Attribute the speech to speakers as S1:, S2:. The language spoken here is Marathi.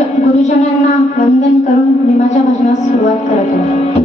S1: गुरुजन गुरुजनांना वंदन करून भीमाच्या भजनास सुरुवात करत आहे.